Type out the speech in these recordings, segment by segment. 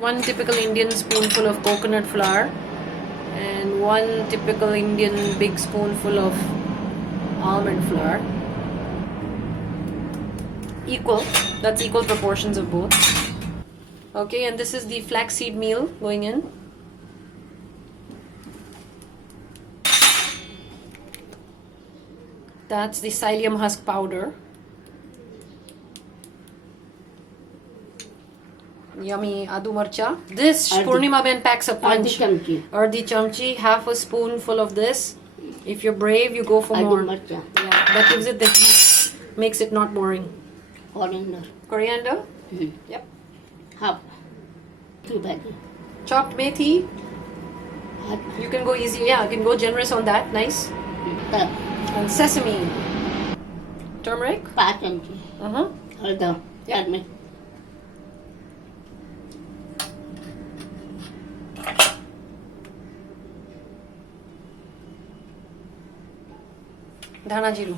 1 typical Indian spoonful of coconut flour and 1 typical Indian big spoonful of almond flour. Equal, that's equal proportions of both. Okay, and this is the flaxseed meal going in. That's the psyllium husk powder. Yummy adu marcha. This Purnima Ben packs a punch. Ardi chamchi, half a spoonful of this. If you're brave, you go for more. Yeah, that gives it the heat, makes it not boring. Coriander. Coriander? Yep. Half. 2 bags. Chopped methi. You can go easy. Yeah, you can go generous on that. Nice. And sesame. Turmeric. 5 chamchi. Hardar. Add me. Dhana jeeru.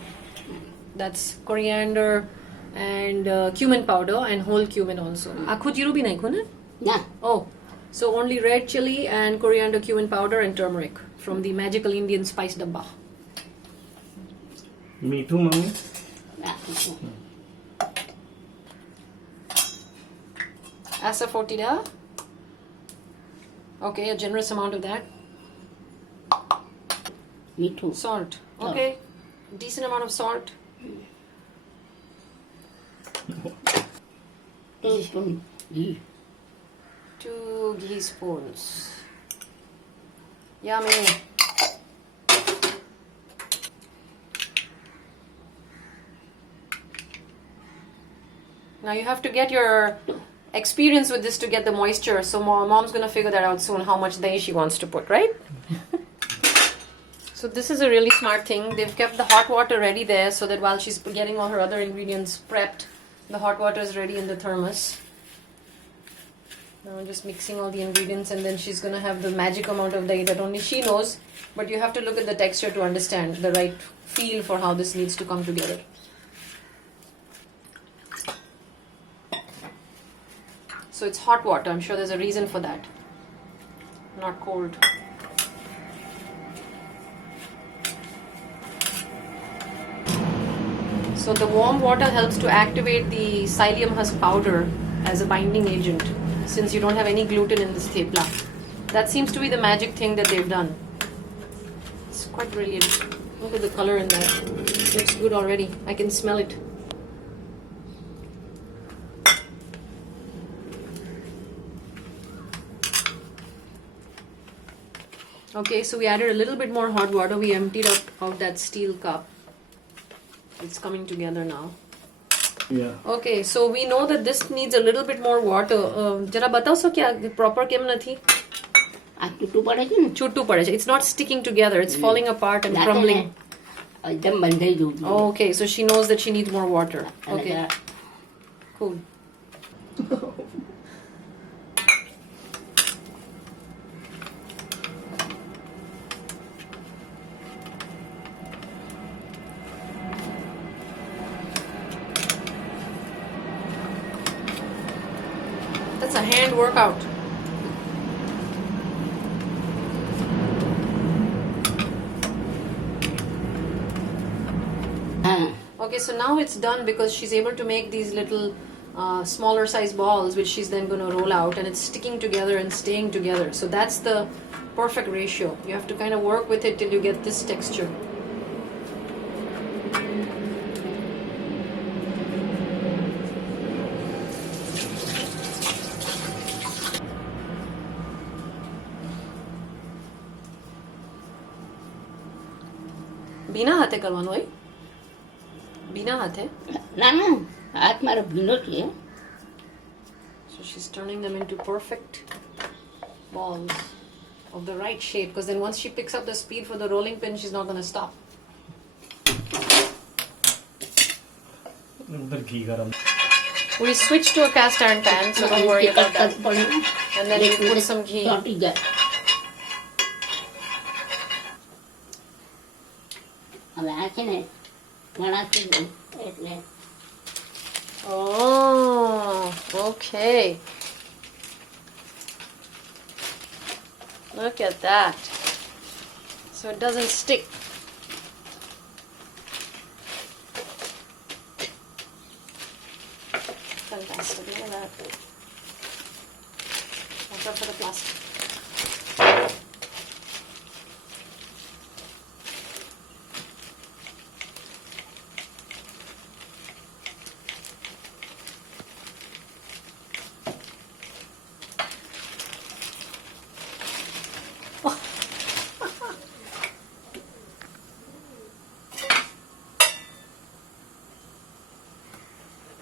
That's coriander and cumin powder and whole cumin also. Akhu jeeru bhi nahi khuna? Yeah. Oh, so only red chili and coriander cumin powder and turmeric from the magical Indian spice dabba. Me too, mommy. Asafoetida. Okay, a generous amount of that. Me too. Salt. Okay, decent amount of salt. 2 spoons ghee. 2 ghee spoons. Yummy. Now you have to get your experience with this to get the moisture. So mom's gonna figure that out soon, how much dahi she wants to put, right? So this is a really smart thing. They've kept the hot water ready there so that while she's getting all her other ingredients prepped, the hot water is ready in the thermos. Now just mixing all the ingredients, and then she's gonna have the magic amount of dahi that only she knows. But you have to look at the texture to understand the right feel for how this needs to come together. So it's hot water. I'm sure there's a reason for that. Not cold. So the warm water helps to activate the psyllium husk powder as a binding agent, since you don't have any gluten in this thepla. That seems to be the magic thing that they've done. It's quite brilliant. Look at the color in that. Looks good already. I can smell it. Okay, so we added a little bit more hot water. We emptied out of that steel cup. It's coming together now. Yeah. Okay, so we know that this needs a little bit more water. Jara batao so kya proper kem nathi? Chuttu pade che? Chuttu pade che. It's not sticking together. It's falling apart and crumbling. Okay, so she knows that she needs more water. Okay. Cool. That's a hand workout. Okay, so now it's done because she's able to make these little smaller size balls, which she's then going to roll out, and it's sticking together and staying together. So that's the perfect ratio. You have to kind of work with it till you get this texture. बिना हाथे करवानो है बिना हाथे ना ना हाथ मारो भीनो छे. So she's turning them into perfect balls of the right shape, because then once she picks up the speed for the rolling pin, she's not going to stop. We switched to a cast iron pan, so don't worry about that. And then we put some ghee. Oh, okay. Look at that. So it doesn't stick. Fantastic. Look at that. Watch out for the plastic.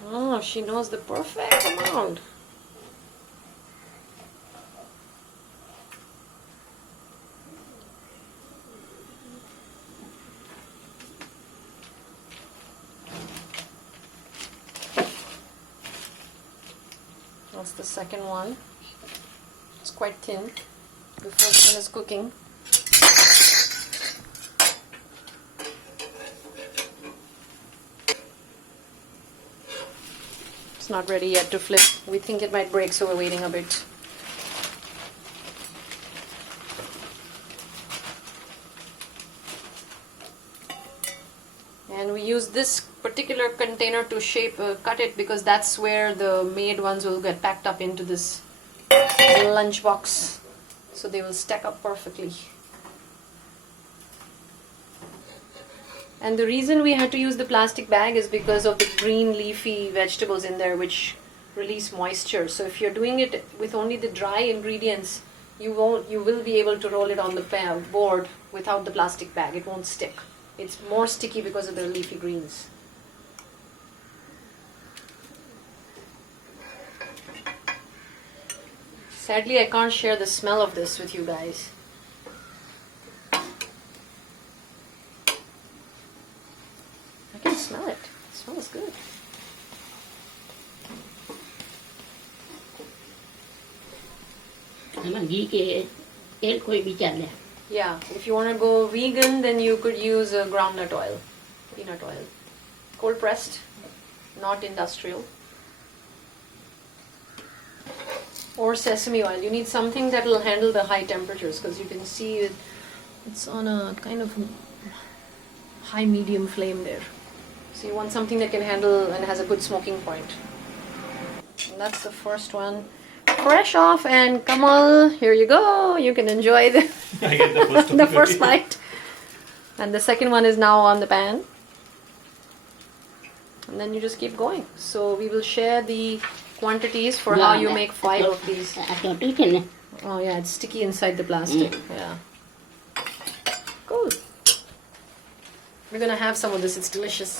Oh, she knows the perfect amount. That's the second one. It's quite thin. The first one is cooking. It's not ready yet to flip. We think it might break, so we're waiting a bit. And we use this particular container to cut it because that's where the made ones will get packed up into this lunch box. So they will stack up perfectly. And the reason we had to use the plastic bag is because of the green leafy vegetables in there which release moisture. So if you're doing it with only the dry ingredients, you will be able to roll it on the board without the plastic bag. It won't stick. It's more sticky because of the leafy greens. Sadly, I can't share the smell of this with you guys. I can smell it. It smells good. આમાં ઘી કે તેલ કોઈ બી ચાલે. Yeah, if you want to go vegan, then you could use groundnut oil, peanut oil. Cold pressed, not industrial. Or sesame oil. You need something that will handle the high temperatures because you can see it's on a kind of high medium flame there. So you want something that can handle and has a good smoking point. And that's the first one. Fresh off, and Kamal, here you go. You can enjoy I get the first the first bite. And the second one is now on the pan. And then you just keep going. So we will share the quantities for how you make 5 of these. આ ચોટી છે ને. Oh yeah, it's sticky inside the plastic. Yeah. Cool. We're gonna have some of this. It's delicious.